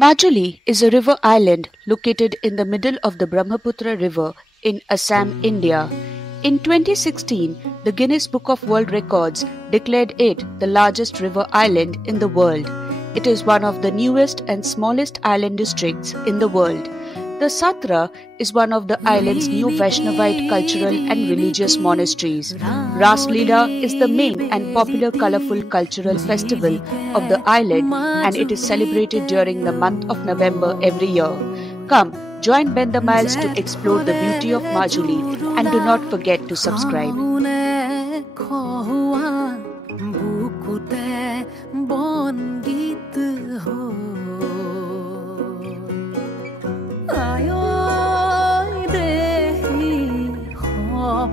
Majuli is a river island located in the middle of the Brahmaputra River in Assam, India. In 2016, the Guinness Book of World Records declared it the largest river island in the world. It is one of the newest and smallest island districts in the world. The Satra is one of the island's new Vaishnavite cultural and religious monasteries. Ras Leela is the main and popular colorful cultural festival of the island, and it is celebrated during the month of November every year. Come, join Ben the Miles to explore the beauty of Majuli, and do not forget to subscribe.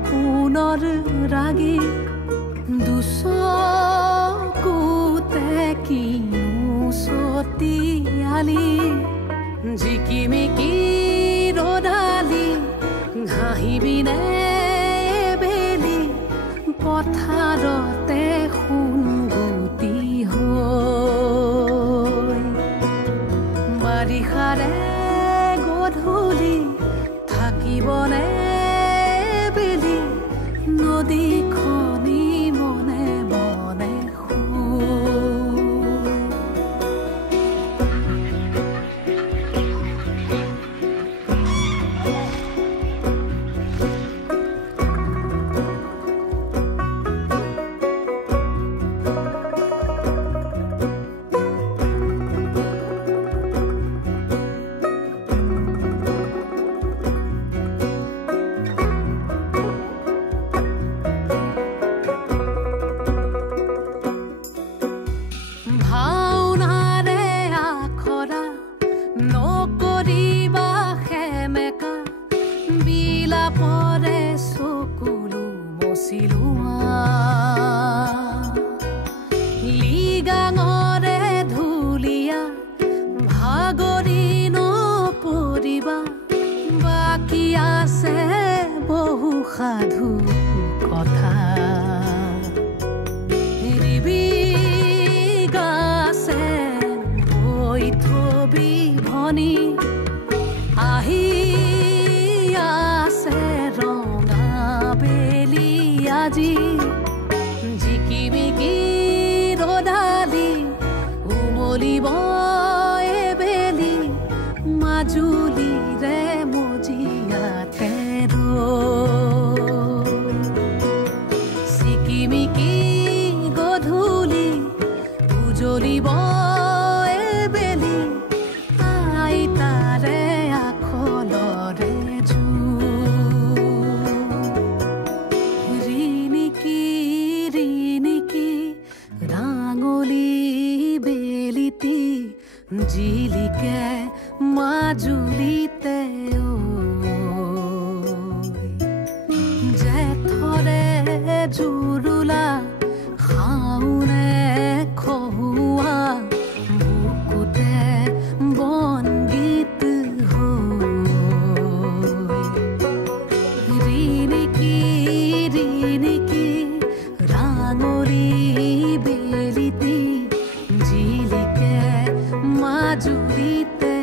পুনৰ ৰাগি দুচকুতে কিনো সতিয়ালি জিকিমিকি ৰদালি ঘাঁহিবিনে বেলি পথাৰতে সোণগুটি হৈ বাৰিষাৰে গধূলি থাকিবনে নদীখনি মনে মনে লিগাঙৰে ধুলিয়া ভাগৰি নপৰিবা বাকী আছে বহু সাধু কথা ৰিবি গাছে বৈ থবি ভনী আহি আছে ৰঙা বেলি আজি জিকিমিকি ৰদালি উমলিব এবেলি মাজুলীৰে মজিয়াতে চিকিমিকি গধূলি উজলিব এবেলি আইতাৰে আখলৰে জিলিকে মাজুলীতে জেঠৰে জুৰুলা খাওনে খহুৱা বুকুতে বনগীত ৰিণিকি ৰাঙলী বেলিতি জিলিকে মাজুলীতে